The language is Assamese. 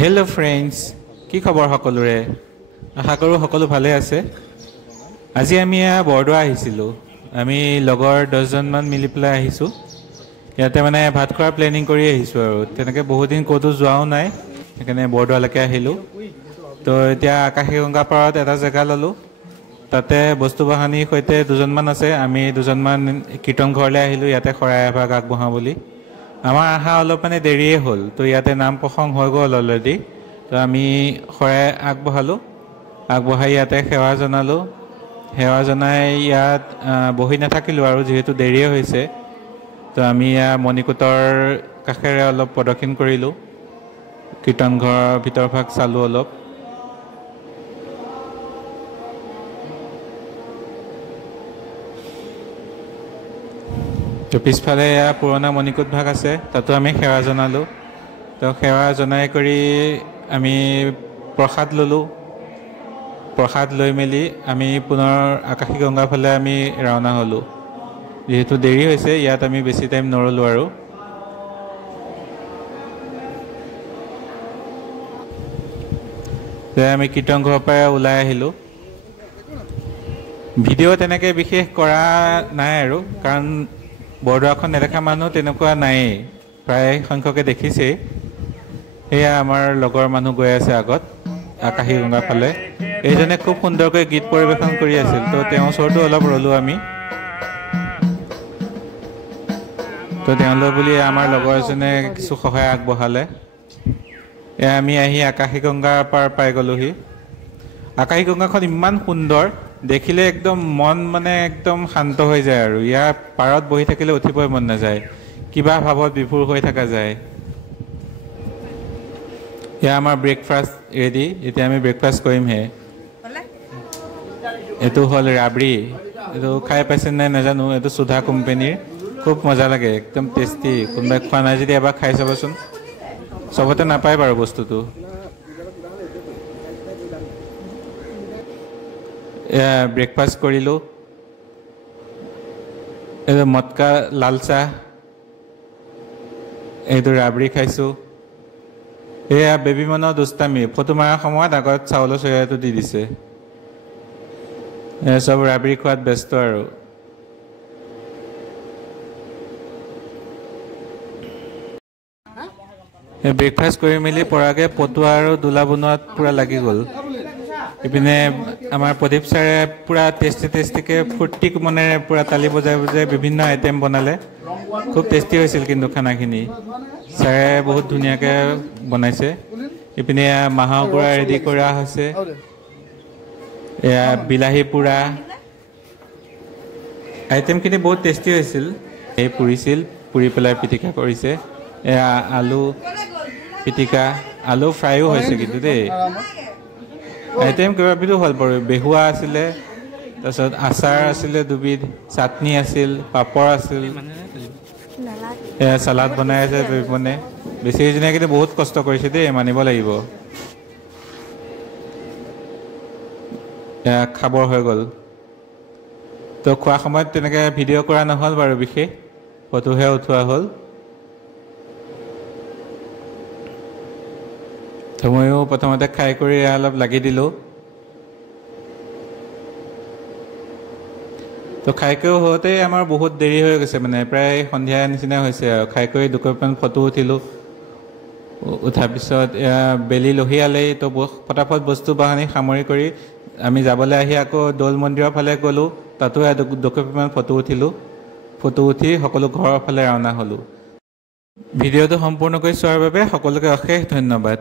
হেল্ল' ফ্ৰেণ্ডছ, কি খবৰ সকলোৰে? আশা কৰোঁ সকলো ভালে আছে। আজি আমি বৰদোৱা আহিছিলোঁ। আমি লগৰ 10জনমান মিলি পেলাই আহিছোঁ। ইয়াতে মানে ভাত খোৱাৰ প্লেনিং কৰি আহিছোঁ আৰু তেনেকৈ বহুত দিন ক'তো যোৱাও নাই, সেইকাৰণে বৰদোৱালৈকে আহিলোঁ। তো এতিয়া আকাশীগংগা পাৰত এটা জেগা ল'লোঁ। তাতে বস্তু বাহানিৰ সৈতে 2জনমান আছে। আমি 2জনমান কীৰ্তন ঘৰলৈ আহিলোঁ ইয়াতে শৰাই এভাগ আগবঢ়াওঁ বুলি। আমাৰ অহা অলপ মানে দেৰিয়ে হ'ল, তো ইয়াতে নাম প্ৰসংগ হৈ গ'ল অলৰেডি। তো আমি শৰাই আগবঢ়াই ইয়াতে সেৱা জনালোঁ। সেৱা জনাই ইয়াত বহি নাথাকিলোঁ আৰু যিহেতু দেৰিয়ে হৈছে। তো আমি মণিকূটৰ কাষেৰে অলপ প্ৰদক্ষিণ কৰিলোঁ। কীৰ্তন ঘৰৰ ভিতৰভাগ চালোঁ অলপ। তো পিছফালে পুৰণা মণিকূট ভাগ আছে, তাতো আমি সেৱা জনালোঁ। তো সেৱা জনাই কৰি আমি প্ৰসাদ ল'লোঁ। প্ৰসাদ লৈ মেলি আমি পুনৰ আকাশীগংগাৰ ফালে আমি ৰাওনা হ'লোঁ। যিহেতু দেৰি হৈছে, ইয়াত আমি বেছি টাইম নৰলোঁ আৰু। আমি কীৰ্তন ঘৰৰ পৰা ওলাই আহিলোঁ। ভিডিঅ' তেনেকৈ বিশেষ কৰা নাই আৰু, কাৰণ বৰদোৱাখন নেদেখা মানুহ তেনেকুৱা নায়েই, প্ৰায় সংখ্যকে দেখিছেই। সেয়া আমাৰ লগৰ মানুহ গৈ আছে আগত আকাশীগংগাৰ ফালে। এইজনে খুব সুন্দৰকৈ গীত পৰিৱেশন কৰি আছিল, তো তেওঁৰ ওচৰতো অলপ ৰ'লোঁ আমি। তো তেওঁলৈ বুলি আমাৰ লগৰ এজনে কিছু সহায় আগবঢ়ালে। আমি আহি আকাশীগংগাৰ পাৰ পাই গ'লোহি। আকাশীগংগাখন ইমান সুন্দৰ, দেখিলে একদম মন মানে একদম শান্ত হৈ যায় আৰু। ইয়াৰ পাৰত বহি থাকিলে উঠিবই মন নাযায়, কিবা ভাৱত বিভোৰ হৈ থকা যায়। এয়া আমাৰ ব্ৰেকফাষ্ট ৰেডি, এতিয়া আমি ব্ৰেকফাষ্ট কৰিমহে। এইটো হ'ল ৰাবৰি। এইটো খাই পাইছে নাই নাজানো, এইটো সুধা কোম্পেনীৰ, খুব মজা লাগে, একদম টেষ্টি। কোনোবাই খোৱা নাই যদি এবাৰ খাই চাবচোন, চবতে নাপায় বাৰু বস্তুটো। এয়া ব্ৰেকফাষ্ট কৰিলোঁ। এইটো মটকা লাল চাহ, এইটো ৰাবৰি খাইছোঁ। এয়া বেবী মনৰ দুষ্টামি, ফটো মৰাৰ সময়ত আগত চাউলৰ চৰিয়াটো দি দিছে। চব ৰাবৰি খোৱাত ব্যস্ত আৰু। ব্ৰেকফাষ্ট কৰি মেলি পৰাগে পটুৱা আৰু দোলা বনোৱাত পূৰা লাগি গ'ল। ইপিনে আমাৰ প্ৰদীপ ছাৰে পূৰা টেষ্টিকৈ ফূৰ্তি মনেৰে পূৰা তালি বজাই বজাই বিভিন্ন আইটেম বনালে। খুব টেষ্টি হৈছিল কিন্তু খানাখিনি, ছাৰে বহুত ধুনীয়াকৈ বনাইছে। ইপিনে মাহৰ গুড়া ৰেডি কৰা হৈছে। এয়া বিলাহী পোৰা, আইটেমখিনি বহুত টেষ্টি হৈছিল। এই পুৰিছিল, পুৰি পেলাই পিটিকা কৰিছে। এয়া আলু পিটিকা, আলু ফ্ৰাইও হৈছে কিন্তু দেই। আইটেম কেইবাবিধো হ'ল বাৰু। বেহুৱা আছিলে, তাৰপিছত আচাৰ আছিলে দুবিধ, চাটনি আছিল, পাপৰ আছিল, এয়া চালাড বনাই আছে মানে। বেছিকেইজনীয়ে কিন্তু বহুত কষ্ট কৰিছে দেই, মানিব লাগিব। এয়া খাবৰ হৈ গ'ল। তো খোৱা সময়ত তেনেকৈ ভিডিঅ' কৰা নহ'ল বাৰু, বিশেষ ফটোহে উঠোৱা হ'ল। তো ময়ো প্ৰথমতে খাই কৰি অলপ লাগি দিলোঁ। তো খাই কৰি হওঁতেই আমাৰ বহুত দেৰি হৈ গৈছে, মানে প্ৰায় সন্ধিয়া নিচিনা হৈছে আৰু। খাই কৰি দুকপিমান ফটো উঠিলোঁ। উঠাৰ পিছত বেলি লহিয়ালেই, তো ফটাফট বস্তু বাহানি সামৰি কৰি আমি যাবলৈ আহি আকৌ দৌল মন্দিৰৰ ফালে গ'লোঁ। তাতো দুকপিমান ফটো উঠিলোঁ। ফটো উঠি সকলো ঘৰৰ ফালে ৰাওনা হ'লোঁ। ভিডিঅ'টো সম্পূৰ্ণকৈ চোৱাৰ বাবে সকলোকে অশেষ ধন্যবাদ।